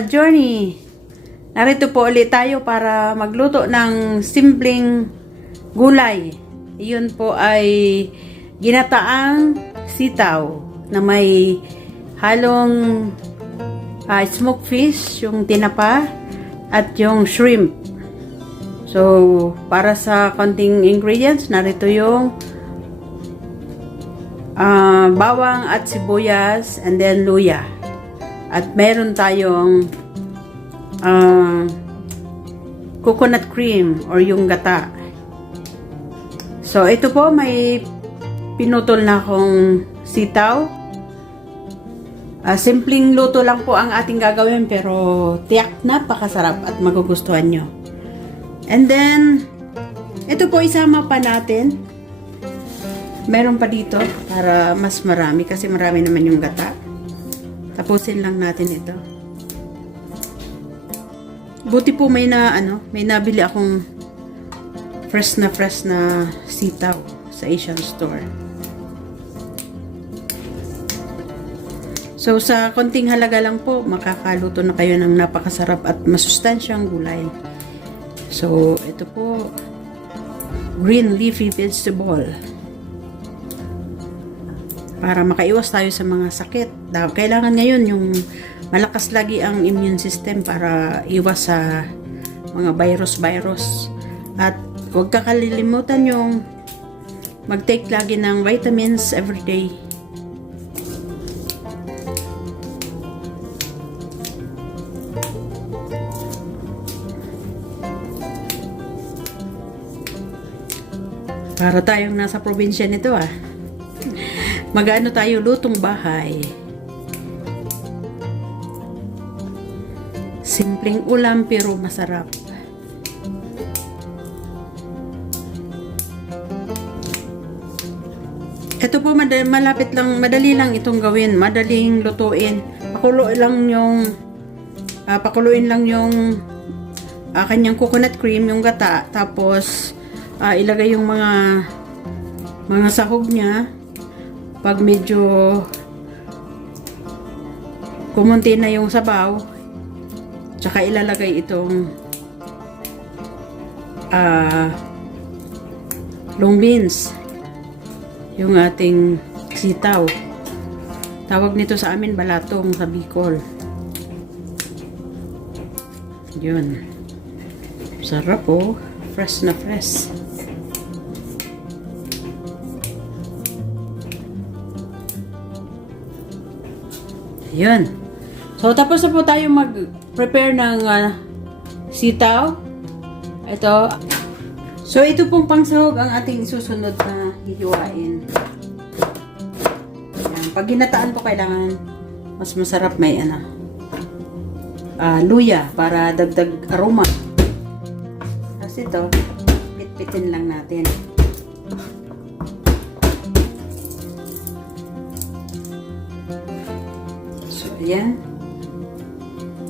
ka-journey! Narito po ulit tayo para magluto ng simpleng gulay. Iyon po ay ginataang sitaw na may halong smoked fish, yung tinapa, at yung shrimp. So, para sa konting ingredients, narito yung bawang at sibuyas, and then luya. At meron tayong coconut cream or yung gata. So, ito po may pinutol na akong sitaw. Simpleng luto lang po ang ating gagawin pero tiyak napakasarap at magugustuhan nyo. And then, ito po isama pa natin. Meron pa dito para mas marami kasi marami naman yung gata. Tapusin lang natin ito. Buti po may nabili akong fresh na sitaw sa Asian store. So sa konting halaga lang po, makakaluto na kayo ng napakasarap at masustansyang gulay. So ito po, green leafy vegetable. Para makaiwas tayo sa mga sakit. Kailangan ngayon yung malakas lagi ang immune system para iwas sa mga virus. At huwag kakalilimutan yung mag-take lagi ng vitamins every day. Para tayong nasa probinsya nito Mag-ano tayo, lutong bahay. Simpleng ulam pero masarap. Ito po malapit lang, madali lang itong gawin, madaling lutuin. Pakuluin lang yung kanyang coconut cream, yung gata, tapos ilagay yung mga sahog niya. Pag medyo kumunti na yung sabaw, tsaka ilalagay itong long beans, yung ating sitaw. Tawag nito sa amin balatong sa Bicol. Yun. Sarap fresh na fresh. Yun. So, tapos na po tayo mag-prepare ng sitaw. Ito. So, ito pong pangsahog ang ating susunod na hihiwain. Ayan. Pag ginataan po, kailangan mas masarap may luya para dagdag aroma. Kasi ito, pitpitin lang natin. Ayan.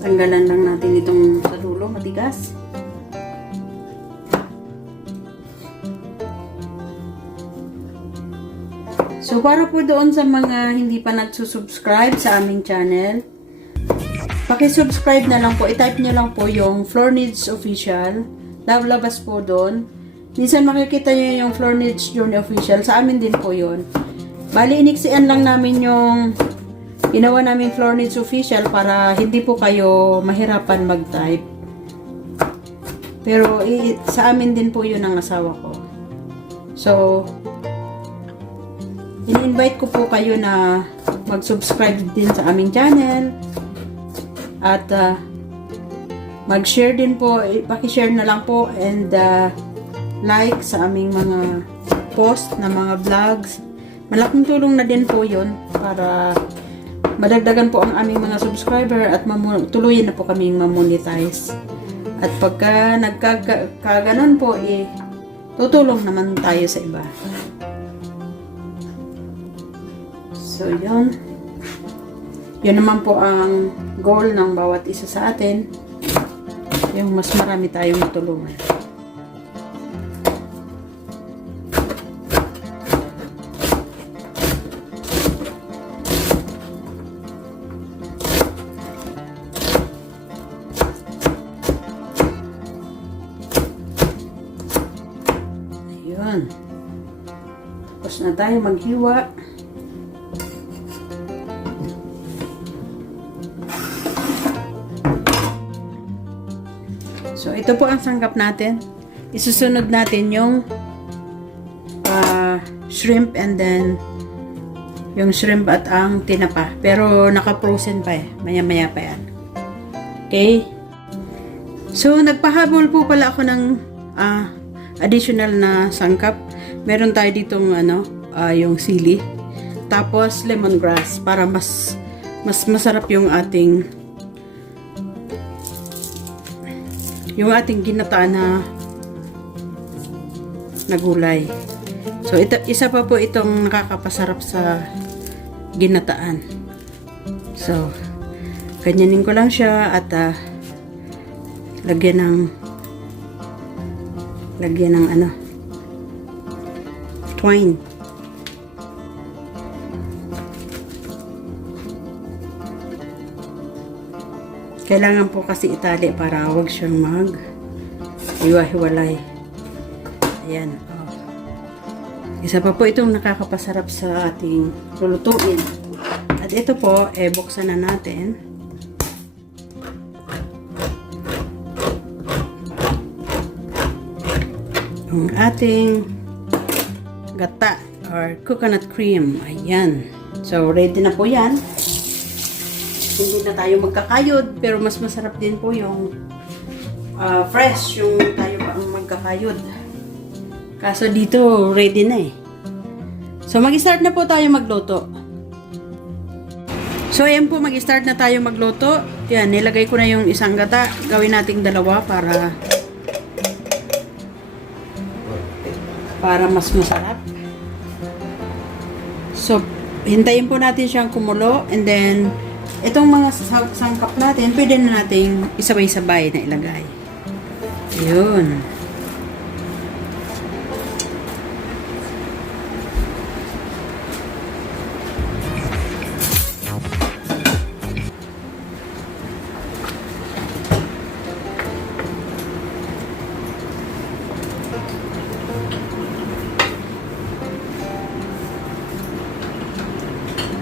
Tanggalan lang natin itong sa dulo, matigas. So, para po doon sa mga hindi pa nagsusubscribe sa aming channel, paki-subscribe na lang po. I-type nyo lang po yung Floor Needs Official. Lalabas po doon. Minsan makikita nyo yung Floor Needs Journey Official. Sa amin din po yun. Bali, iniksian lang namin yung ginawa namin Floor Needs Official para hindi po kayo mahirapan mag-type. Pero sa amin din po yun ang asawa ko. So, in-invite ko po kayo na mag-subscribe din sa aming channel. At mag-share din po, paki-share na lang po, and like sa aming mga post na mga vlogs. Malaking tulong na din po yun para madagdagan po ang aming mga subscriber at tuluyan na po kaming mamonetize. At pagka nagkaganon po, tutulong naman tayo sa iba. So, yun. Yun naman po ang goal ng bawat isa sa atin. Yung mas marami tayong matulungan. Tapos na tayo maghiwa. So, ito po ang sangkap natin. Isusunod natin yung shrimp and then yung shrimp at ang tinapa. Pero naka-frozen pa eh. Maya-maya pa yan. Okay? So, nagpahabol po pala ako ng additional na sangkap. Meron tayo ditong yung sili. Tapos lemongrass para mas masarap yung ating ginataan na gulay. So, isa pa po itong nakakapasarap sa ginataan. So, ganyanin ko lang siya at lagyan ng twine. Kailangan po kasi itali para wag siyang hiwa-hiwalay. Ayan. Oh. Isa pa po itong nakakapasarap sa ating lulutuin. At ito po, buksan na natin. Yung ating gata or coconut cream. Ayan. So, ready na po yan. Hindi na tayo magkakayod, pero mas masarap din po yung fresh, yung tayo pa ang magkakayod. Kaso dito, ready na eh. So, mag-start na po tayo magluto. So, ayan po, mag-start na tayo magluto. Yan, nilagay ko na yung isang gata. Gawin nating dalawa para mas masarap. So, hintayin po natin siyang kumulo and then itong mga sangkap natin, pwede na nating isabay-sabay na ilagay. Yun.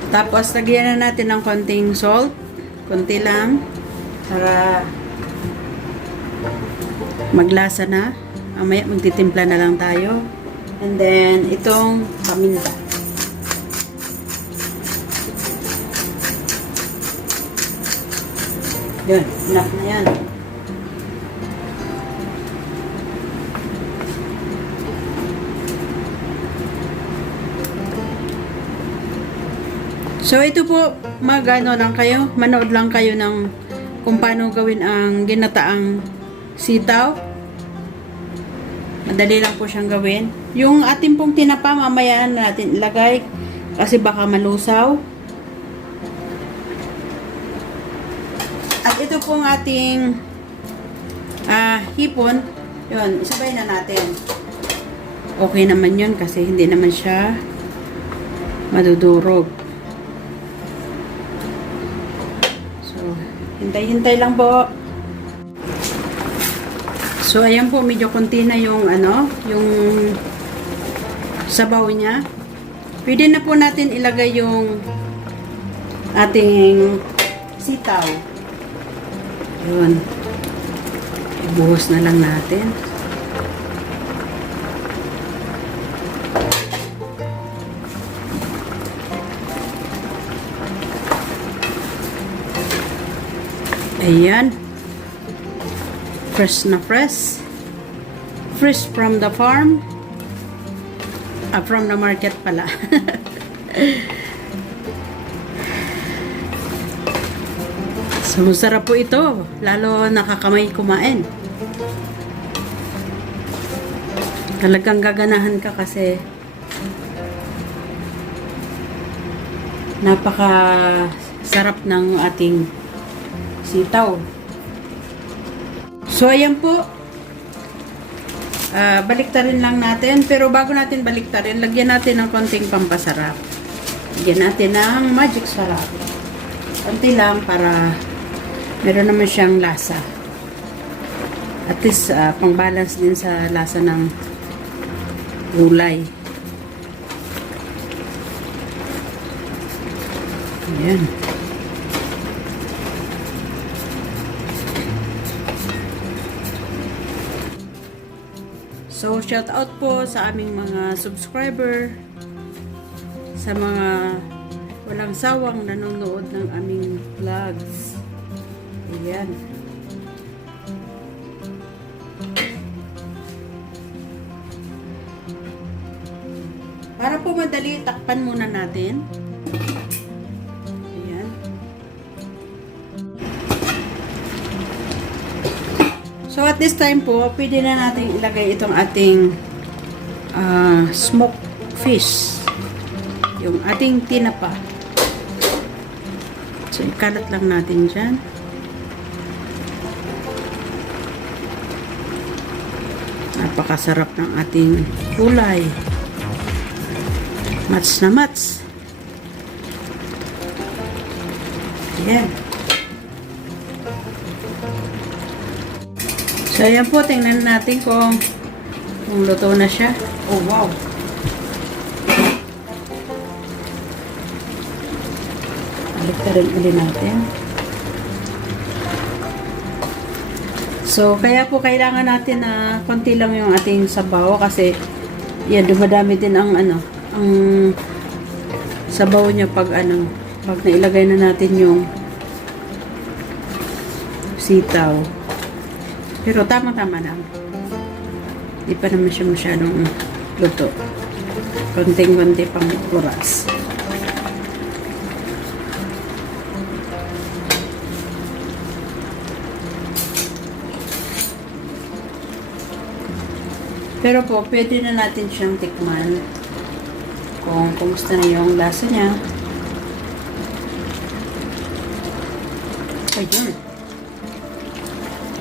Tapos, lagyan na natin ng konting salt. Konti lang. Para maglasa na. Mamaya magtitimpla na lang tayo. And then, itong paminta. Yun. Enough na yan. So, ito po, manood lang kayo ng kung paano gawin ang ginataang sitaw. Madali lang po siyang gawin. Yung ating pong tinapa, mamaya natin ilagay kasi baka malusaw. At ito pong ating hipon, yun, isabay na natin. Okay naman yun kasi hindi naman siya madudurog. Hintay-hintay lang po. So, ayan po, medyo konti na yung yung sabaw niya. Pwede na po natin ilagay yung ating sitaw. Yun. Ibuhos na lang natin. Ayan. Fresh na fresh. Fresh from the farm. From the market pala. So, masarap po ito. Lalo nakakamay kumain. Talagang gaganahan ka kasi napaka sarap ng ating sitaw. So, ayan po. Baliktarin lang natin. Pero bago natin baliktarin, lagyan natin ng konting pampasarap. Lagyan natin ng magic sarap. Konti lang para meron naman siyang lasa. At least, pang-balance din sa lasa ng gulay. Ayan. So, shout out po sa aming mga subscriber, sa mga walang sawang nanonood ng aming vlogs. Ayan. Para po madali, takpan muna natin. Ayan. So at this time po, pwede na natin ilagay itong ating smoked fish. Yung ating tinapa. So ikalat lang natin dyan. Napakasarap ng ating gulay. Mats na mats. Ayan. So, ayan po. Tingnan natin kung luto na siya. Oh, wow. Balik ka rin ulit natin. So, kaya po kailangan natin na konti lang yung ating sabaw kasi yan, dumadami din ang ang sabaw niya pag pag nailagay na natin yung sitaw. Pero tama-tama lang. Di pa naman siya masyadong luto. Konting-konti pang oras. Pero po, pwede na natin siyang tikman kung kumusta na yung lasa niya. Ayun.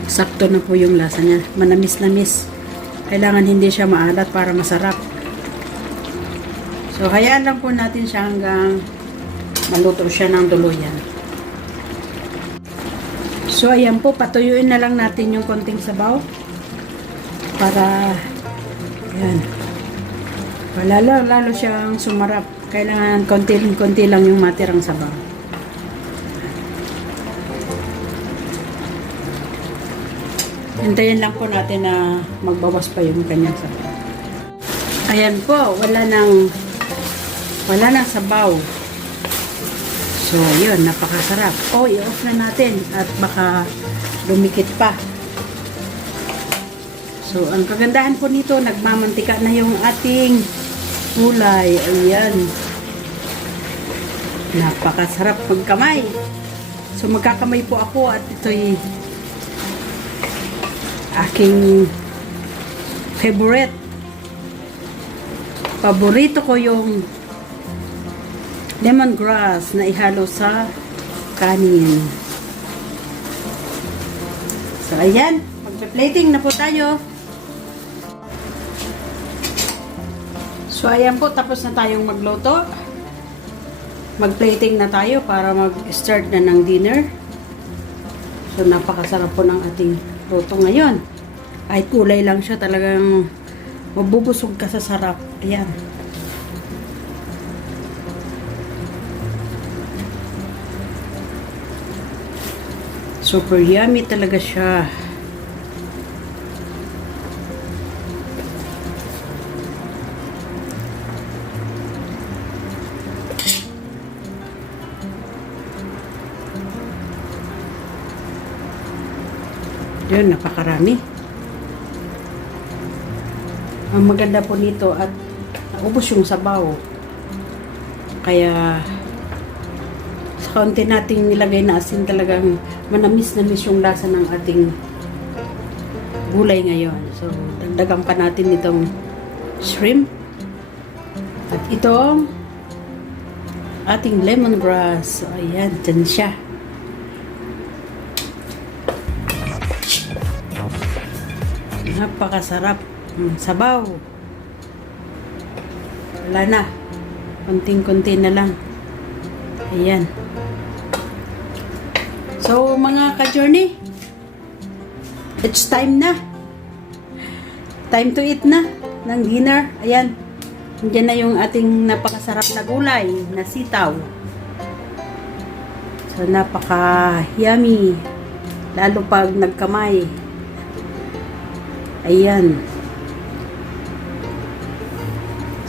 Sakto na po yung lasa niya. Manamis-namis. Kailangan hindi siya maalat para masarap. So, hayaan lang po natin siya hanggang maluto siya ng tuluyan. So, ayan po. Patuyuin na lang natin yung konting sabaw. Para, ayan. Lalo siyang sumarap. Kailangan konti lang yung matirang sabaw. Hintayin lang po natin na magbawas pa yung kanyang sabaw. Ayan po, wala nang sabaw. So, yun, napakasarap. Oh, i-off na natin at baka lumikit pa. So, ang kagandahan po nito, nagmamantika na yung ating gulay. Ayan. Napakasarap magkamay. So, magkakamay po ako at ito'y aking favorite. Paborito ko yung lemongrass na ihalo sa kanin. So, ayan. Magpa-plating na po tayo. So, ayan po. Tapos na tayong magluto. Mag-plating na tayo para mag-start na ng dinner. So, napakasarap po ng ating luto ngayon. Kahit kulay lang siya, talagang mabubusog ka sa sarap. Ayan. Super yummy talaga siya. Yun, napakarami. Ang maganda po nito at naubos yung sabaw. Kaya sa kaunti nating nilagay na asin, talagang manamis-namis yung lasa ng ating gulay ngayon. So, dagdagan pa natin itong shrimp. At itong ating lemongrass. So, ayan, dyan siya. Napakasarap. Sabaw. Wala na. Konting-konti na lang. Ayan. So, mga ka-journey, it's time na. Time to eat na ng dinner. Ayan. Diyan na yung ating napakasarap na gulay na sitaw. So, napaka-yummy. Lalo pag nagkamay. Ayan.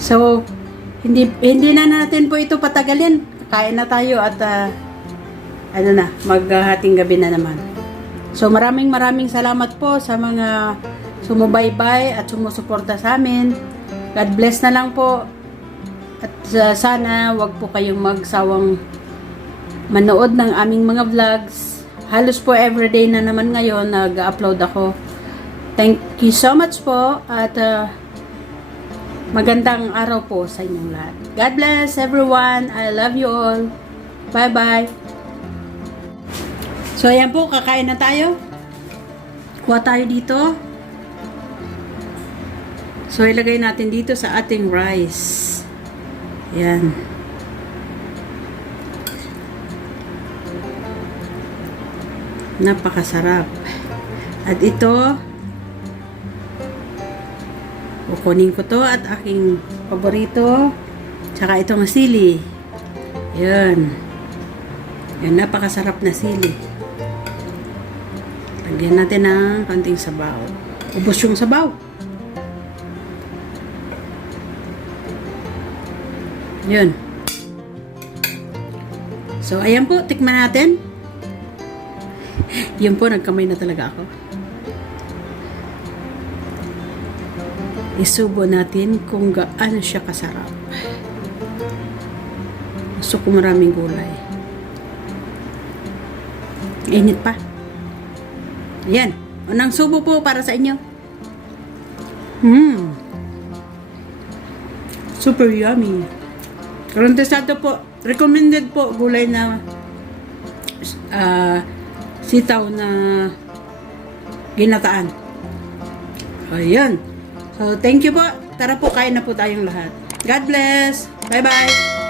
So, hindi na natin po ito patagalin. Kain na tayo at maghahating gabi na naman. So, maraming salamat po sa mga sumubaybay at sumusuporta sa amin. God bless na lang po. At sana wag po kayong magsawang manood ng aming mga vlogs. Halos po everyday na naman ngayon nag-upload ako. Thank you so much po at magandang araw po sa inyong lahat. God bless everyone. I love you all. Bye-bye. So, ayan po. Kakain na tayo. Kuha tayo dito. So, ilagay natin dito sa ating rice. Ayan. Napakasarap. At ito, kukunin ko to at aking paborito. Tsaka itong sili. Ayan. Ayan, napakasarap na sili. Lagyan natin ng konting sabaw. Ubos yung sabaw. Yun. So, ayan po. Tikman natin. Yun po, nagkamay na talaga ako. Isubo natin kung gaano siya kasarap. Gusto ko maraming gulay. Init pa. Ayan. Unang subo po para sa inyo. Super yummy. Karantesado po. Recommended po gulay na sitaw na ginataan. Ayan. So, thank you po. Tara po, kain na po tayong lahat. God bless. Bye-bye.